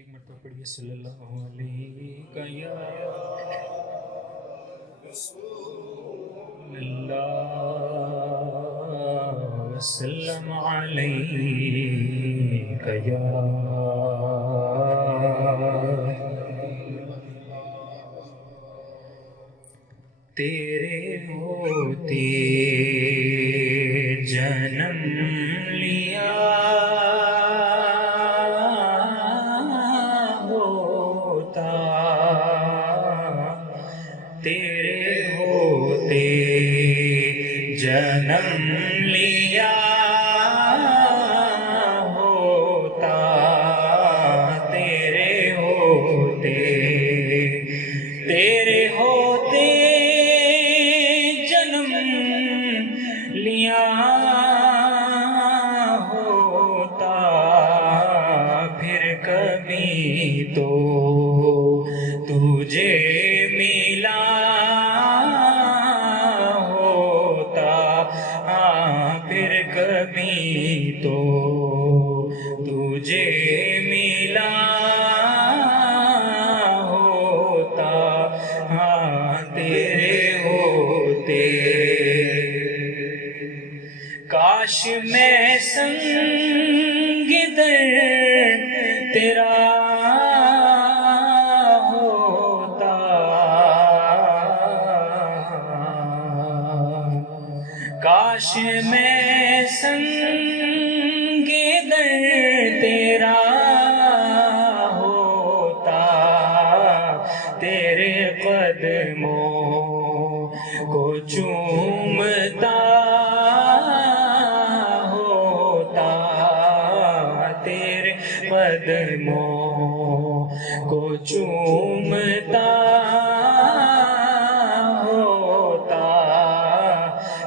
ایک مرتبہ پڑھیے صلی اللہ علیہ یا رسول اللہ وسلم علیک یا تیرے ہوتے جنم لیا ہوتا، تیرے ہوتے جنم لیا ہوتا، تیرے ہوتے جنم لیا ہوتا، پھر کبھی تو تجھے ملا ہوتا، پھر کبھی تو تجھے ملا ہوتا، تیرے ہوتے کاش میں سنگ در تیرا ہوتا، کاش میں سنگ در تیرا ہوتا، تیرے قدموں کو چومتا ہوتا، تیرے قدموں کو چومتا ہوتا،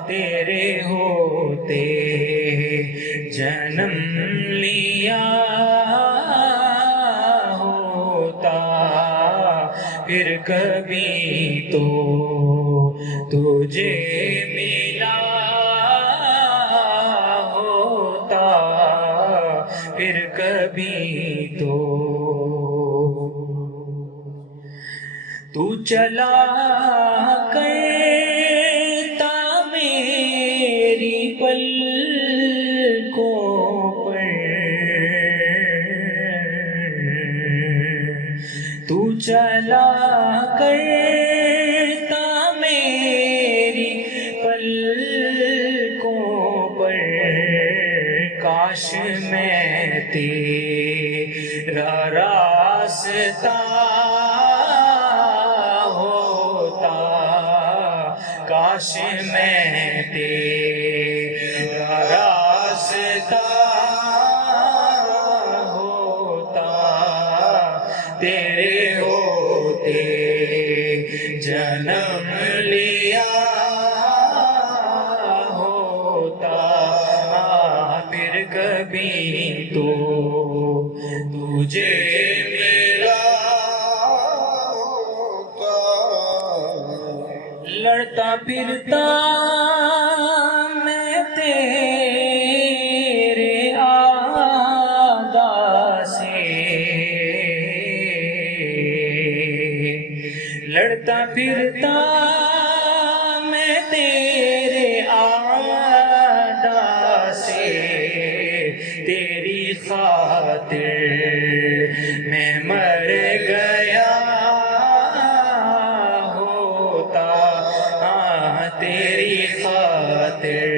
تیرے ہوتے جنم لیا ہوتا، پھر کبھی تو تجھے ملا ہوتا، پھر کبھی تو چلا کرتا میری پلکوں پر، تو چلا کرتا میری پلکوں پر، کاش میں تیرا راستہ ہوتا، کاش میں تیرا راستہ ہوتا، تیرے ہوتے جنم لیا ہوتا، پھر کبھی تو تجھے ملا ہوتا، لڑتا پھرتا میں تیرے اعداء سے، لڑتا پھرتا میں تیرے اعداء سے، تیری خاطر میں مر گیا ہوتا، تیری خاطر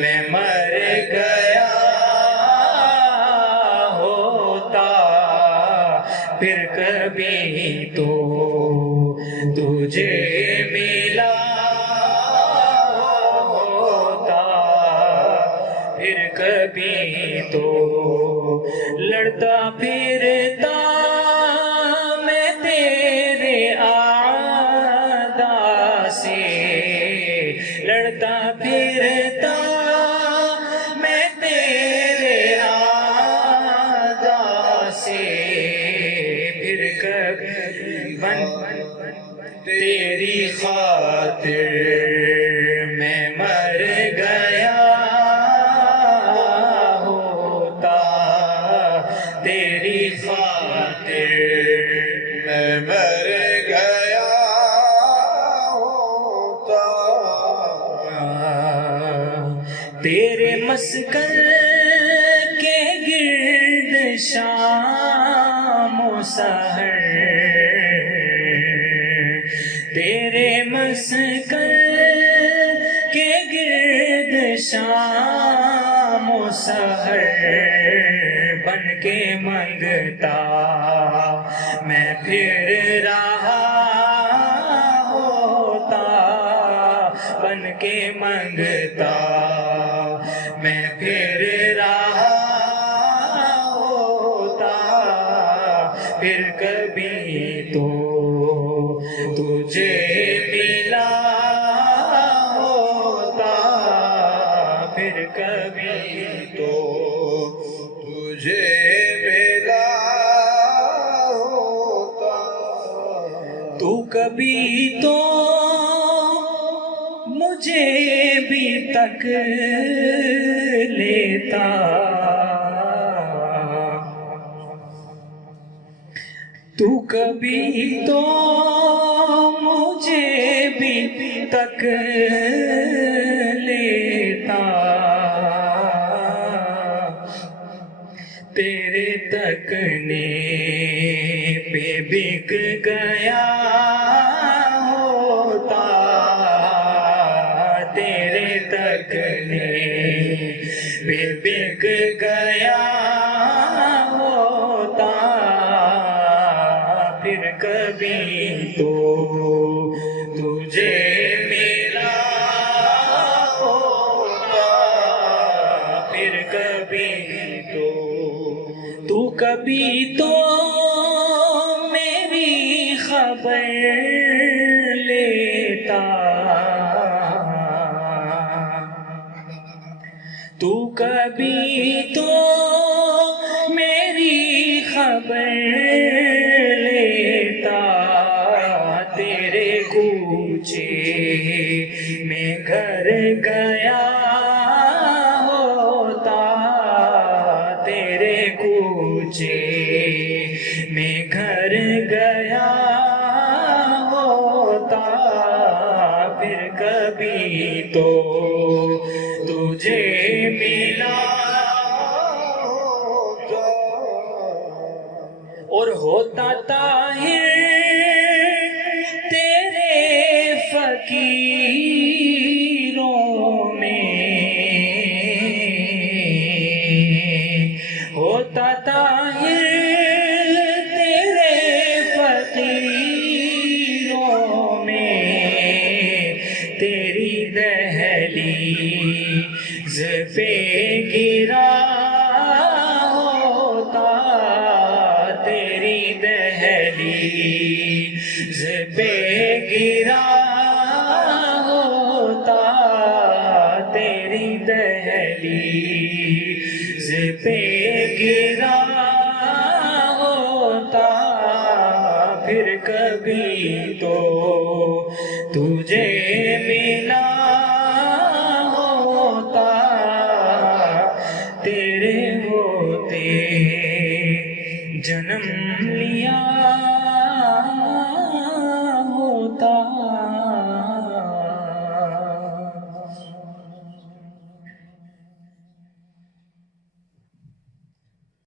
میں مر گیا ہوتا، پھر کبھی تو تجھے ملا ہوتا، پھر کبھی تو لڑتا پھرتا میں تیرے اعداء سے، لڑتا پھرتا میں تیرے اعداء سے، پھر کبھی تیری خاطر میں مر گیا ہوتا، تیری خاطر میں مر گیا ہوتا، تیرے مسکن کے گرد شام و سحر، تیرے مسکن کے گرد شام و سحر بن کے منگتا میں پھر رہا ہوتا، بن کے منگتا میں پھر رہا ہوتا، پھر کبھی تو تجھے ملا ہوتا، پھر کبھی تو تجھے ملا ہوتا، تو کبھی تو مجھے بھی تک لیتا، تو کبھی تو مجھے بھی تک لیتا، تیرے تکنے پہ بک گیا ہوتا، تیرے تکنے پہ بک گیا ہوتا، پھر کبھی تو تجھے ملا ہوتا، پھر کبھی تو کبھی تو میری خبر لیتا، تو کبھی تو میری خبر لیتا، تیرے کوچے میں گھر گیا ہوتا، تیرے کوچے میں گھر گیا ہوتا، پھر کبھی تو تجھے ملا ہوتا، اور ہوتا طاہر تیرے فقیروں میں، ہوتا طاہر تیرے فقیروں میں، تیری دہلیز پہ گرا ہوتا، تیری دہلیز پہ گرا ہوتا، تیری دہلیز پہ گرا ہوتا، پھر کبھی تو تجھے ملا ہوتا، تیرے ہوتے جنم لیا